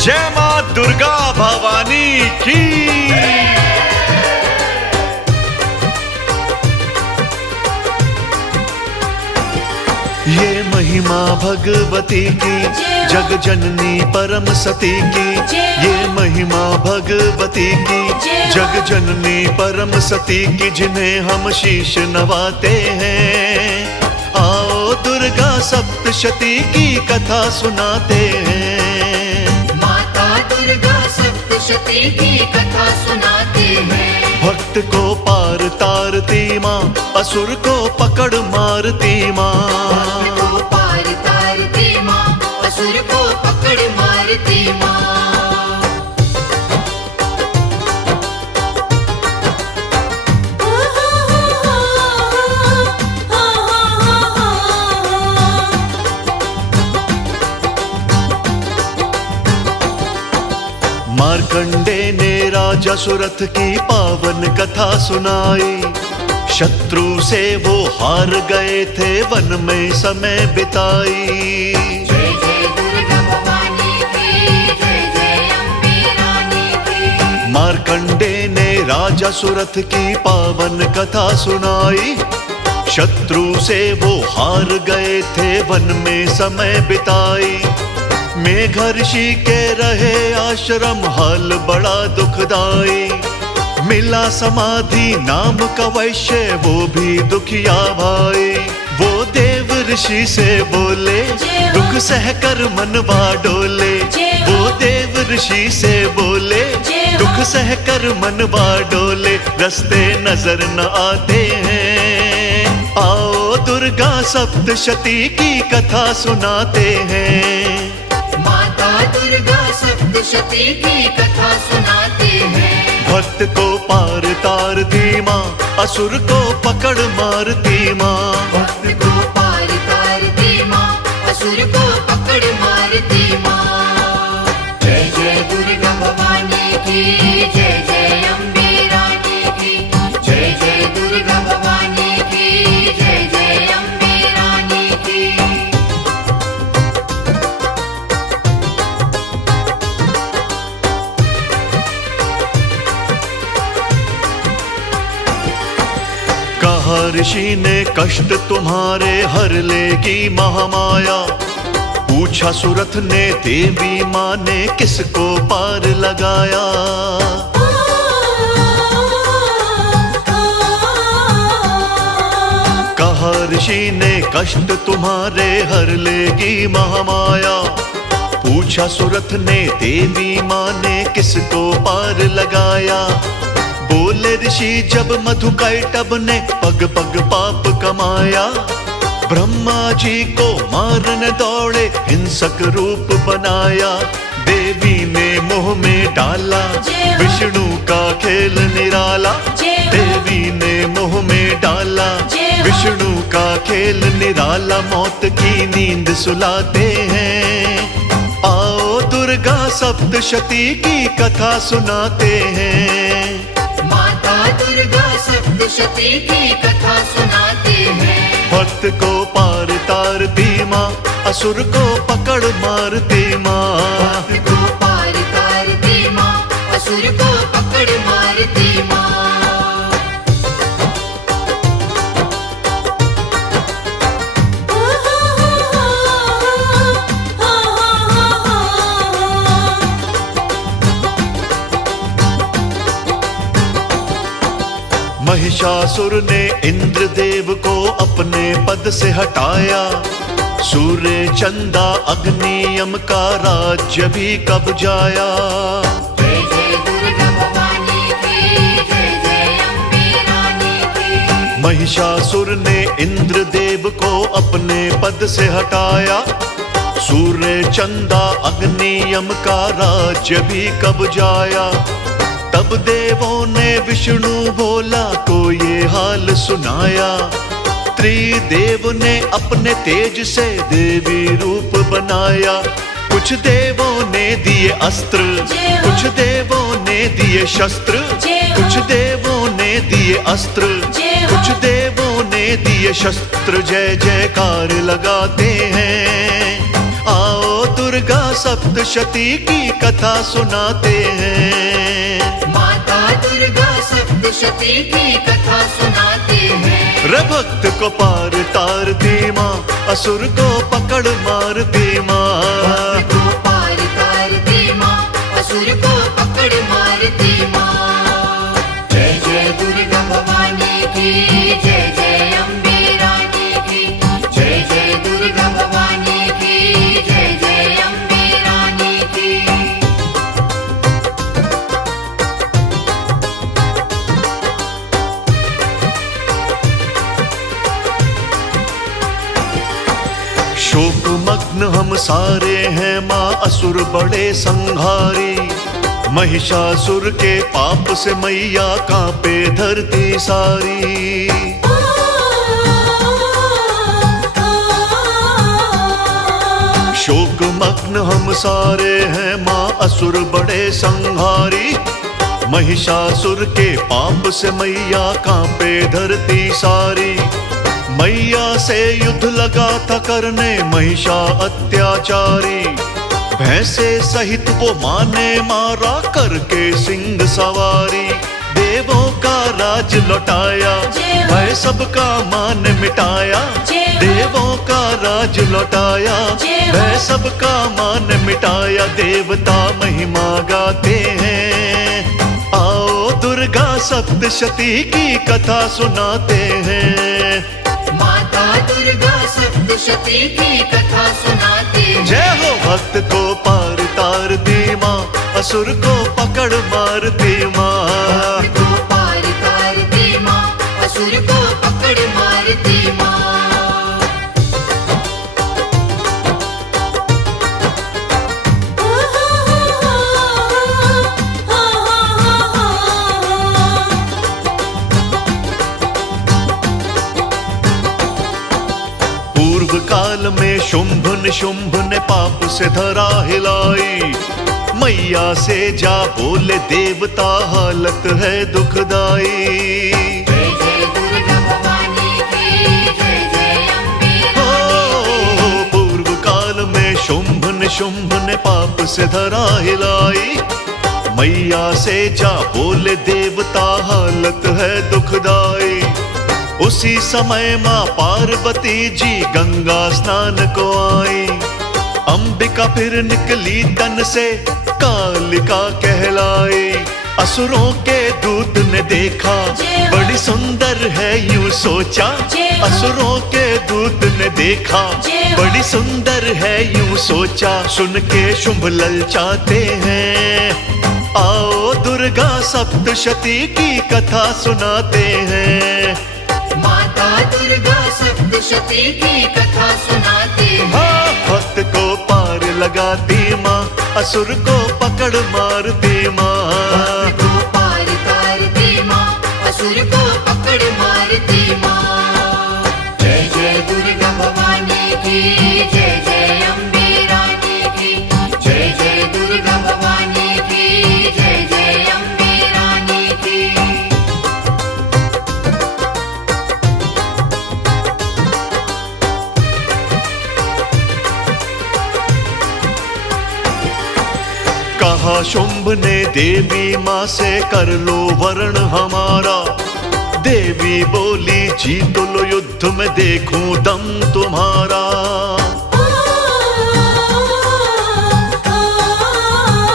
जय मां दुर्गा भवानी की। ये महिमा भगवती की, जग जननी परम सती की। ये महिमा भगवती की, जग जननी परम सती की, जिन्हें हम शीश नवाते हैं। आओ दुर्गा सप्तशती की कथा सुनाते हैं। माता दुर्गा सप्तशती की कथा सुनाते हैं। भक्त को पार तारती माँ, असुर को पकड़ मारती माँ। भक्त को पार तारती माँ, असुर को पकड़ मारती माँ। मार्कंडे ने राजा सुरथ की पावन कथा सुनाई। शत्रु से वो हार गए थे, वन में समय बिताई। जय जय दुर्गा भवानी की, जय जय अम्बे रानी की। मार्कंडे ने राजा सुरथ की पावन कथा सुनाई। शत्रु से वो हार गए थे, वन में समय बिताई। मेघर्षि के रहे आश्रम, हाल बड़ा दुखदाई। मिला समाधि नाम का वैश्य, वो भी दुखिया भाई। वो देव ऋषि से बोले, दुख सहकर मनवा डोले। वो देव ऋषि से बोले, दुख सहकर मनवा डोले। रास्ते नजर न आते हैं, आओ दुर्गा सप्तशती की कथा सुनाते हैं। माता दुर्गा सप्तशती की कथा सुनाते हैं। भक्त को पार तारती माँ, असुर को पकड़ मारती माँ। भक्त को पार तारती माँ, असुर को पकड़ मारती माँ। जय जय दुर्गा भवानी की, जय जय अम्बे रानी की। जय जय दुर्गा भवानी की, जय जय अम्बे रानी की। कहा ऋषि ने कष्ट तुम्हारे हर लेगी महामाया। पूछा सुरथ ने देवी माँ ने किसको पार लगाया। कहा ऋषि ने कष्ट तुम्हारे हर लेगी महामाया। पूछा सुरथ ने देवी माँ ने किसको पार लगाया। बोले ऋषि जब मधुकैटभ ने पग पग पाप कमाया। ब्रह्मा जी को मारने दौड़े, हिंसक रूप बनाया। देवी ने मुंह में डाला, विष्णु का खेल निराला। देवी ने मुंह में डाला, विष्णु का खेल निराला। मौत की नींद सुलाते हैं, आओ दुर्गा सप्तशती की कथा सुनाते हैं। माता दुर्गा सप्तशती की कथा सुनाते हैं। भक्त को पार तारती माँ, असुर को पकड़ मारती माँ। भक्त को पार तारती माँ, असुर को पकड़ मारती माँ। महिषासुर ने इंद्रदेव को अपने पद से हटाया। सूर्य चंदा अग्नि यम का राज्य भी कब्जाया। जय जय दुर्गा भवानी की, जय जय अम्बे रानी की। महिषासुर ने इंद्रदेव को अपने पद से हटाया। सूर्य चंदा अग्नि यम का राज्य भी कब्जाया। तब देवों ने विष्णु भोला को ये हाल सुनाया। त्रिदेव ने अपने तेज से देवी रूप बनाया। कुछ देवों ने दिए अस्त्र, कुछ देवों ने दिए शस्त्र। कुछ देवों ने दिए अस्त्र, कुछ देवों ने दिए शस्त्र। जय जयकार लगाते हैं, आओ दुर्गा दुर्गा सप्तशती की कथा सुनाते हैं। माता दुर्गा सप्तशती की कथा सुनाते हैं। रे भक्त को पार तारती माँ, असुर को पकड़ मारती माँ। भक्त को पार तारती माँ, असुर को पकड़ मारती माँ। जय जय दुर्गा भवानी की, जय जय अम्बे रानी की। जय जय दुर्गा भवानी की, जय जय अम्बे रानी की। शोक मग्न हम सारे हैं माँ, असुर बड़े संहारी। महिषासुर के पाप से मैया कांपे धरती सारी। शोक मग्न हम सारे हैं माँ, असुर बड़े संहारी। महिषासुर के पाप से मैया कांपे धरती सारी। मैया से युद्ध लगा था करने महिषा अत्याचारी। भैंसे सहित वो माँ ने मारा करके सिंह सवारी। देवों का राज लौटाया, भय सबका मान मिटाया। देवों का राज लौटाया, भय सबका मान मिटाया। देवता महिमा गाते हैं, आओ दुर्गा सप्तशती की कथा सुनाते हैं। माता दुर्गा सप्तशती की कथा सुनाते हैं। जय हो भक्त को पार तारती माँ, असुर को पकड़ मारती माँ। भक्त को पार तारती माँ, असुर को पकड़ मारती माँ। पूर्व काल में शुंभ निशुंभ ने पाप से धरा हिलाई। मैया से जा बोले देवता हालत है दुखदाई। जय जय दुर्गा भवानी की, जय जय अम्बे रानी की। पूर्व काल में शुंभ निशुंभ ने पाप से धरा हिलाई। मैया से जा बोले देवता हालत है दुखदाई। उसी समय माँ पार्वती जी गंगा स्नान को आई। अंबिका फिर निकली तन से कालिका कहलाई। असुरों के दूत ने देखा बड़ी सुंदर है यूं सोचा। असुरों के दूत ने देखा बड़ी सुंदर है यूं सोचा। सुन के शुंभ ललचाते हैं, आओ दुर्गा सप्तशती की कथा सुनाते हैं। माता दुर्गा सप्तशती की कथा सुनाते हैं। हाँ, भक्त को पार लगाती माँ, असुर को पकड़ मारती माँ। भक्त को पार तारती माँ, असुर को पकड़ मारती माँ। जय जय दुर्गा भवानी की, जय जय अम्बे रानी की। जय जय दुर्गा भवानी की, जय जय अम्बे रानी की। कहा शुंभ ने देवी माँ से कर लो वरण हमारा। देवी बोली जीत लो युद्ध में देखूं दम तुम्हारा।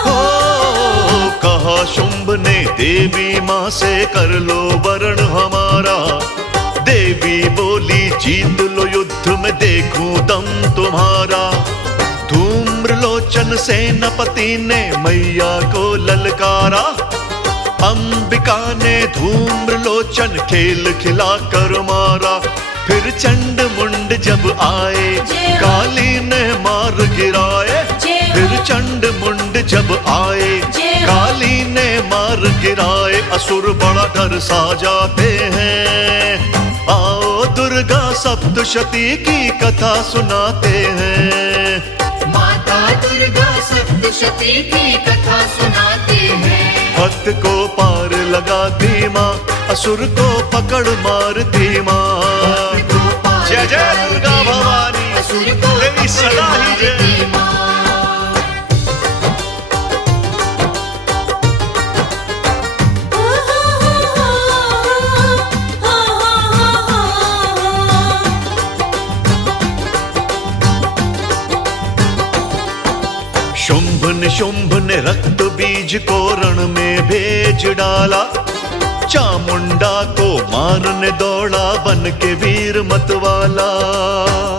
हो कहा शुंभ ने देवी माँ से कर लो वरण हमारा। देवी बोली जीत लो युद्ध में देखूं दम तुम्हारा। धूम्रलोचन सेनापति ने मैया को ललकारा। अंबिका ने धूम्रलोचन खेल खिला कर मारा। फिर चंड मुंड जब आए काली ने मार गिराए। फिर चंड मुंड जब आए काली ने मार गिराए। असुर बड़ा डर सा जाते हैं, आओ दुर्गा सप्तशती की कथा सुनाते हैं। माता दुर्गा सप्तशती की कथा सुनाते हैं। भक्त को पार लगाती माँ, असुर को पकड़ मारती माँ। भक्त को पार जय जय दुर्गा तारती माँ, भवानी, असुर को तेरी पकड़ सदा ही जय। मारती माँ। शुंभ ने रक्त बीज को रण में भेज डाला, चामुंडा को मारने दौड़ा बन के वीर मतवाला।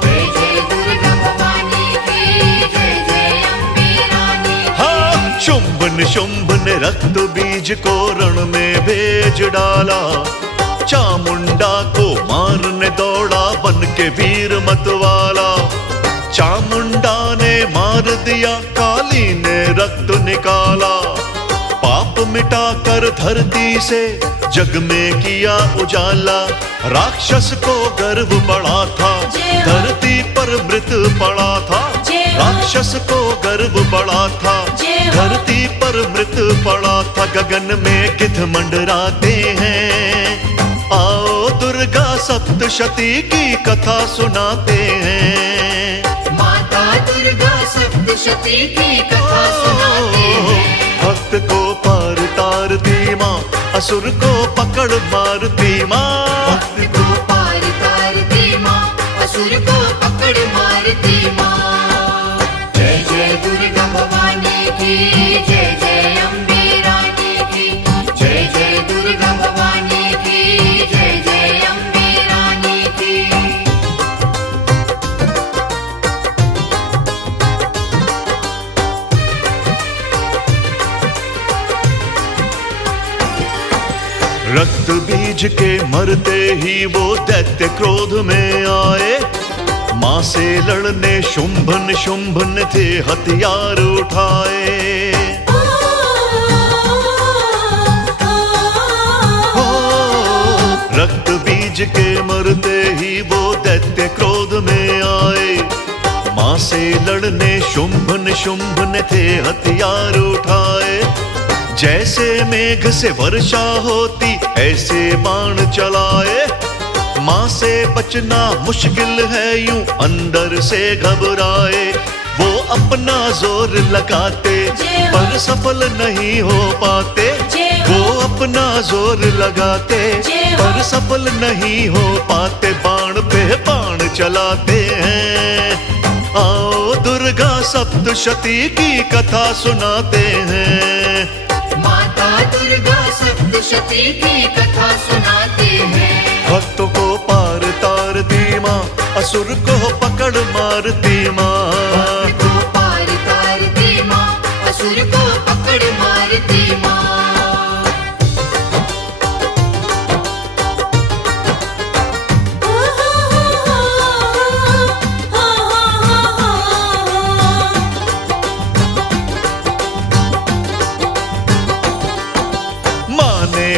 जय जय दुर्गा भवानी की, जय जय अम्बे रानी की। हाँ, शुंभ ने रक्त बीज को रण में भेज डाला, चामुंडा को मारने दौड़ा बन के वीर मतवाला। चामुंडा ने मार दिया, काली ने रक्त निकाला, पाप मिटाकर धरती से जग में किया उजाला। राक्षस को गर्व बड़ा था, धरती पर मृत पड़ा था। राक्षस को गर्व बड़ा था, धरती पर मृत पड़ा था। गगन में गिद्ध मंडराते हैं, आओ दुर्गा सप्तशती की कथा सुनाते हैं। माता दुर्गा सप्तशती की कथा सुनाते हैं। भक्त को पार तारती माँ, असुर को पकड़ मारती माँ। भक्त को पार तारती माँ, असुर को पकड़ मारती माँ। जय जय दुर्गा भवानी की, जय जय अम्बे रानी की। जय जय दुर्गा भवानी की, जय जय अम्बे रानी की। रक्त बीज के मरते ही वो दैत्य क्रोध में आए, माँ से लड़ने शुंभ निशुंभ थे हथियार उठाए। हो, रक्त बीज के मरते ही वो दैत्य क्रोध में आए, माँ से लड़ने शुंभ निशुंभ थे हथियार उठाए। जैसे मेघ से वर्षा होती ऐसे बाण चलाए, माँ से बचना मुश्किल है यूं अंदर से घबराए। वो अपना जोर लगाते पर सफल नहीं हो पाते, वो अपना जोर लगाते पर सफल नहीं हो पाते। बाण पे बाण चलाते हैं, आओ दुर्गा सप्तशती की कथा सुनाते हैं। माता दुर्गा सप्तशती की कथा सुनाते हैं। भक्तों को पार तारती माँ, असुर को पकड़ मारती माँ। भक्त को पार तारती माँ, असुर को पकड़ मारती माँ।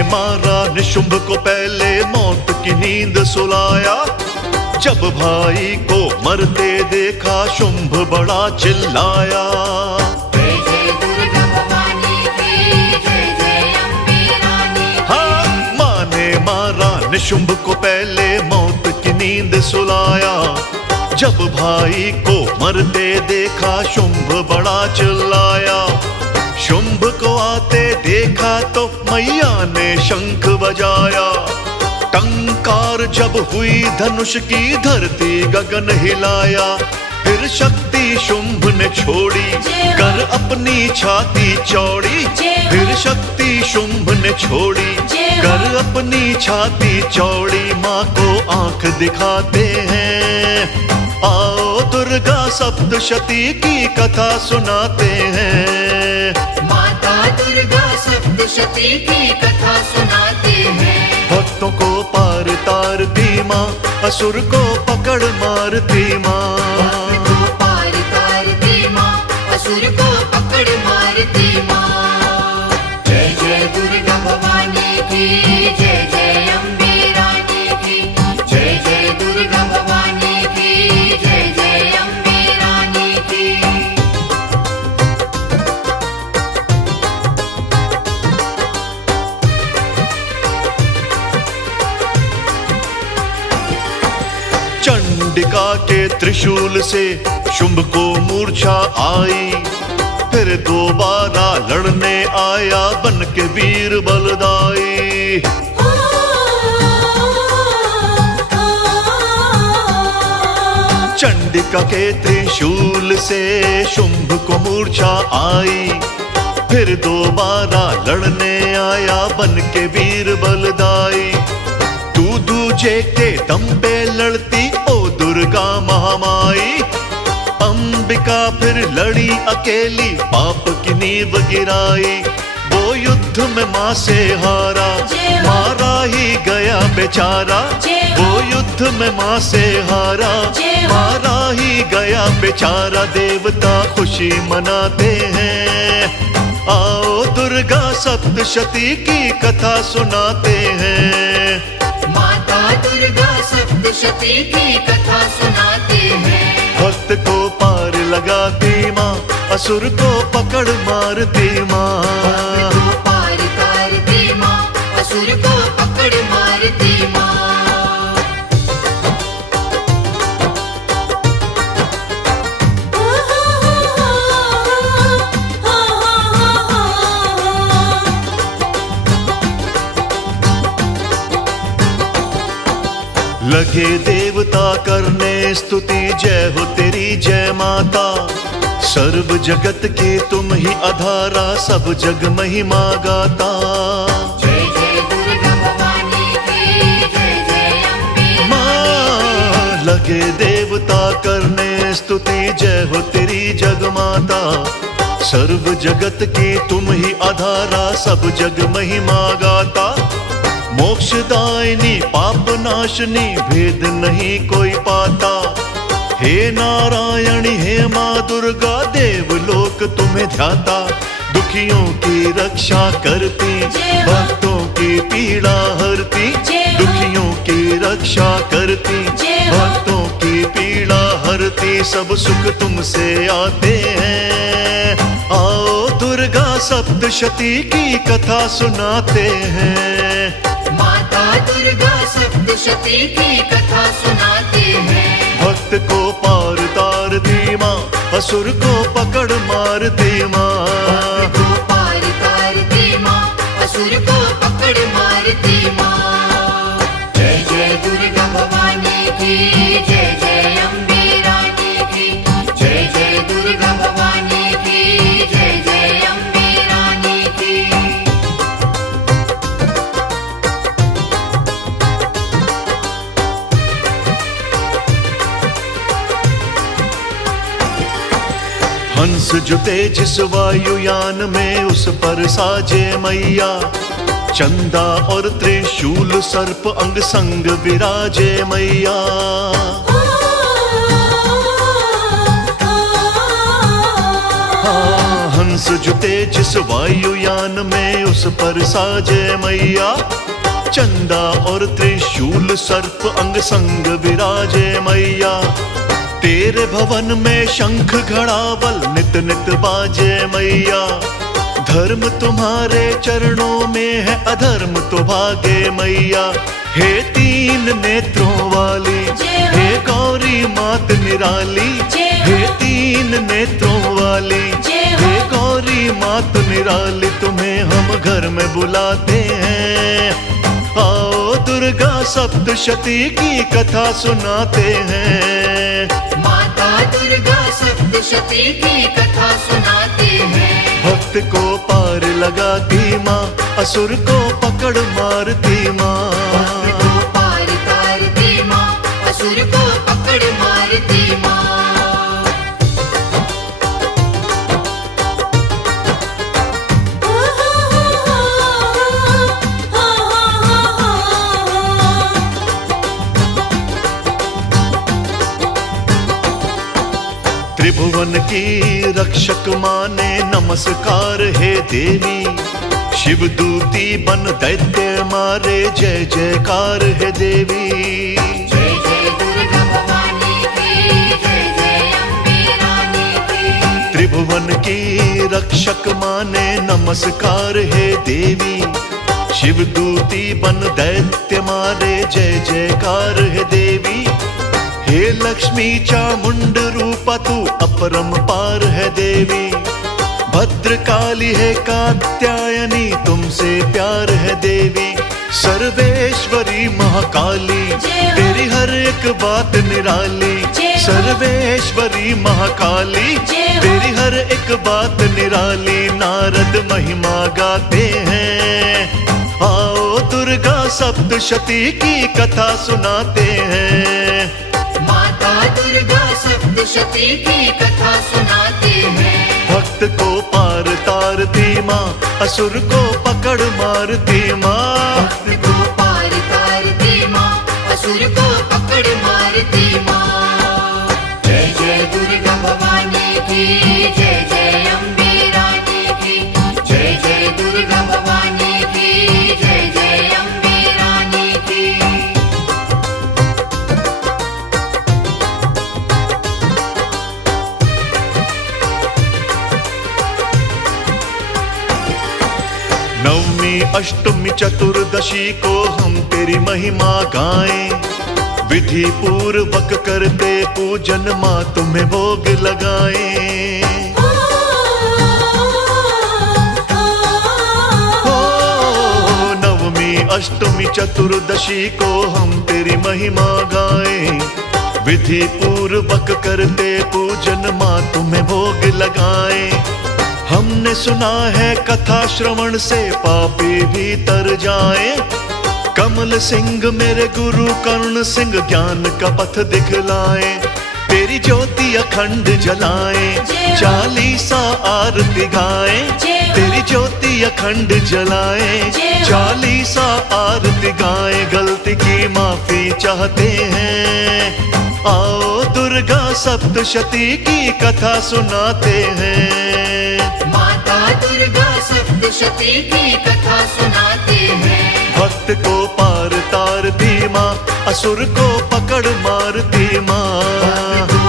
मारा निशुंभ को पहले मौत की नींद सुलाया, जब भाई को मरते देखा शुंभ बड़ा चिल्लाया। जय जय दुर्गा भवानी की, जय जय अम्बे रानी की। हाँ, माँ ने मारा निशुंभ को पहले मौत की नींद सुलाया, जब भाई को मरते देखा शुंभ बड़ा चिल्लाया। शुंभ को आते देखा तो मैया ने शंख बजाया, टंकार जब हुई धनुष की धरती गगन हिलाया। फिर शक्ति शुंभ ने छोड़ी कर अपनी छाती चौड़ी, फिर शक्ति शुंभ ने छोड़ी कर अपनी छाती चौड़ी। माँ को आंख दिखाते हैं, आओ दुर्गा सप्तशती की कथा सुनाते हैं। माता दुर्गा सप्तशती की कथा सुनाते हैं। भक्तों को पार तारती माँ, असुर को पकड़ मारती माँ। भक्त को पार तारती माँ, असुर को पकड़ मारती माँ। जय जय दुर्गा भवानी की, जय जय अम्बे रानी की। जय जय दुर्गा भवानी की, जय जय अम्बे रानी की। चंडिका के त्रिशूल से शुंभ को मूर्छा आई, फिर दोबारा लड़ने आया बन के वीर बलदाई। चंडिका के त्रिशूल से शुंभ को मूर्छा आई, फिर दोबारा लड़ने आया बन के वीर बलदाई। तू दूजे के दम पे लड़ती ओ दुर्गा महामाई, अंबिका फिर लड़ी अकेली पाप की नींव गिराई। वो युद्ध में माँ से हारा, मारा ही गया बेचारा। वो युद्ध में माँ से हारा, मारा ही गया बेचारा। देवता खुशी मनाते हैं, आओ दुर्गा सप्तशती की कथा सुनाते हैं। माता दुर्गा सप्तशती की कथा सुनाते हैं। भक्त को पार लगाती माँ, असुर को पकड़ मारती माँ। भक्त को पार तारती माँ, असुर को पकड़ मारती माँ। लगे देवता करने स्तुति, जय हो तेरी जय माता। सर्व जगत की तुम ही आधारा, सब जग महिमा गाता। जय जय दुर्गा भवानी की, जय जय अम्बे माँ लगे देवता करने स्तुति, जय हो तेरी जग माता। सर्व जगत की तुम ही आधारा, सब जग महिमा गाता। मोक्षदायिनी पाप नाशनी, भेद नहीं कोई पाता। हे नारायणी हे माँ दुर्गा, देवलोक तुम्हें ध्याता। दुखियों की रक्षा करती, भक्तों की पीड़ा हरती। दुखियों की रक्षा करती, भक्तों की पीड़ा हरती। सब सुख तुमसे आते हैं, आओ दुर्गा सप्तशती की कथा सुनाते हैं। माता दुर्गा सप्तशती की कथा सुनाते हैं। भक्त को पार तारती माँ, असुर को पकड़ मारती माँ। भक्त को पार तारती माँ, असुर को पकड़ मारती माँ। जय जय दुर्गा भवानी की, जय जय अम्बे रानी की। जय जय दुर्गा भवानी की, जय जय अम्बे रानी की। हंस जुटे जिस वायुयान में, उस पर साजे मैया। चंदा और त्रिशूल सर्प अंग संग विराजे मैया। हाँ, हंस जुटे जिस वायुयान में, उस पर साजे मैया। चंदा और त्रिशूल सर्प अंग संग विराजे मैया। तेरे भवन में शंख घड़ावल नित नित बाजे मैया। धर्म तुम्हारे चरणों में है, अधर्म तो भागे मैया। हे तीन नेत्रों वाली, हे गौरी मात निराली। हे तीन नेत्रों वाली, हे गौरी मात निराली। तुम्हें हम घर में बुलाते हैं, आओ दुर्गा सप्तशती की कथा सुनाते हैं। माता दुर्गा सप्तशती की कथा सुनाते हैं। भक्त को पार लगाती माँ, असुर को पकड़ मारती माँ। भक्त को पार तारती माँ, असुर को पकड़ मारती माँ। त्रिभुवन की रक्षक माने नमस्कार हे देवी। शिव दूती बन दैत्य मारे, जय जयकार है देवी। जय जय दुर्गा भवानी की, जय जय अम्बे रानी की। त्रिभुवन की रक्षक माने नमस्कार हे देवी। शिव दूती बन दैत्य मारे, जय जयकार है देवी। हे लक्ष्मी चामुंड रूपा तू अपरंपार है देवी। भद्रकाली है कात्यायनी, तुमसे प्यार है देवी। सर्वेश्वरी महाकाली, तेरी हर एक बात निराली। सर्वेश्वरी महाकाली जय हो। तेरी हर एक बात निराली, नारद महिमा गाते हैं। आओ दुर्गा सप्तशती की कथा सुनाते हैं। माता दुर्गा सप्तशती की कथा सुनाते हैं। भक्त को पार तारती माँ, असुर को पकड़ मारती माँ। भक्त को पार तारती माँ, असुर को पकड़ मारती माँ। जय जय दुर्गा भवानी की, जय जय अम्बे रानी की। जय जय दुर्गा भवानी की, जय जय अम्बे रानी की। नवमी अष्टमी चतुर्दशी को हम तेरी महिमा गाएं। विधि पूर्वक करते पूजन माँ तुम्हें भोग लगाएं। ओ नवमी अष्टमी चतुर्दशी को हम तेरी महिमा गाएं। विधि पूर्वक करते पूजन माँ तुम्हें भोग लगाएं। हमने सुना है कथा श्रवण से पापी भी तर जाए। कमल सिंह मेरे गुरु कर्ण सिंह ज्ञान का पथ दिखलाए। तेरी ज्योति अखंड जलाए, चालीसा आरती गाए। तेरी ज्योति अखंड जलाए, चालीसा आरती गाए। गलती की माफी चाहते हैं, आओ दुर्गा सप्तशती की कथा सुनाते हैं। माता दुर्गा सप्तशती की कथा सुनाते हैं। भक्त को पार तारती माँ, असुर को पकड़ मारती माँ। भक्त को